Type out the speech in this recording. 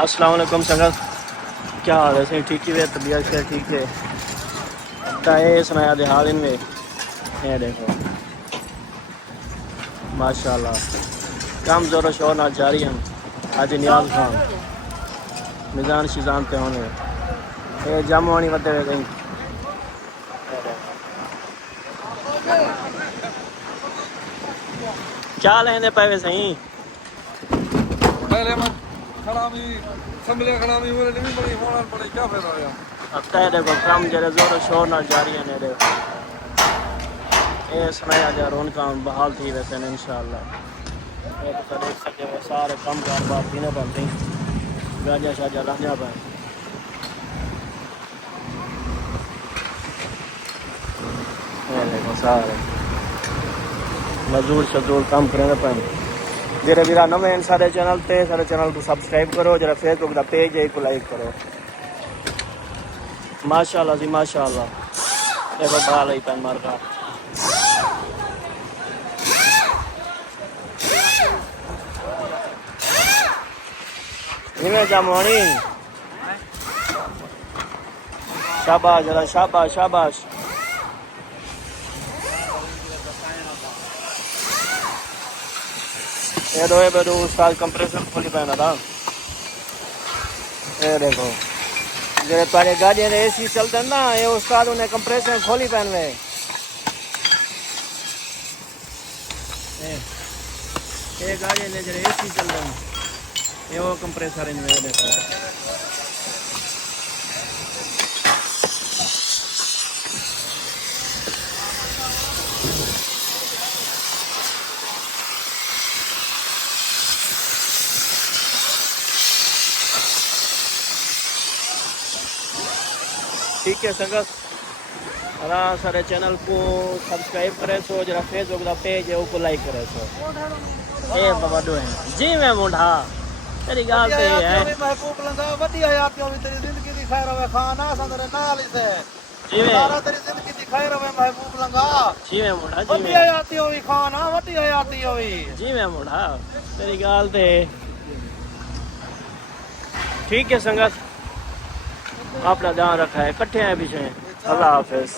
अस्सलाम वालेकुम संगत, क्या हाल है? सही ठीक ही है, तबीयत से ठीक है। ये सुनाया दे हाल इनमें, ये देखो माशाल्लाह काम जोरों शोर ना जारी हम। आज नियाज खान मिजान शिजान पे होने ये जामुआनी वते हुए कहीं क्या लेने पे सही पहले मत खराबी संभले खराबी बोले नहीं बड़ी होना पड़े क्या फायदा है। अब तय देखो काम जरा जोरों शोर ना जारी है। देखो ये सुनाया जा रौनक बहाल थी वैसे इंशाअल्लाह। एक तो देख सके वो सारे कम कारोबार थी ना बनती गाजा शाजा लाना पाए। ये देखो सारे मजदूर शजूर काम करने पाए। जेरे वीरा नवे सारे चैनल को सब्सक्राइब करो। जरा फेसबुक का पेज है को लाइक करो। माशाल्लाह जी माशाल्लाह। देखो बाल ही पैन मार का इनमें जामुनी शाबाश जरा शाबाश शाबाश। ये दो बेदू उस्ताद कंप्रेसर खोली पहना था। ये देखो जेरे तुम्हारे गाड़ी ने एसी चलते ना ये उस्ताद उन्हें कंप्रेसर खोली पहन में ये गाड़ी ने जरे एसी चलते ये वो कंप्रेसर इनमें देखो। ठीक है संगत सारे चैनल को सब्सक्राइब करे सो। जरा फेसबुक का पेज है वो लाइक करे सो। ए बाबा दो है जी मैं मुंडा तेरी गाल पे है महबूब लंगा वधिया यातियों भी तेरी जिंदगी दी खैर होवे खाना संदरे नाल ही से जी मैं सारा तेरी जिंदगी दी खैर होवे महबूब लंगा जी मैं मुंडा जी वधिया मैं यातियों भी खाना वधिया यातियों भी जी मैं मुंडा तेरी गाल पे। ठीक है संगत अपना ध्यान रखा है, इकट्ठे हैं पीछे। अल्लाह हाफिज।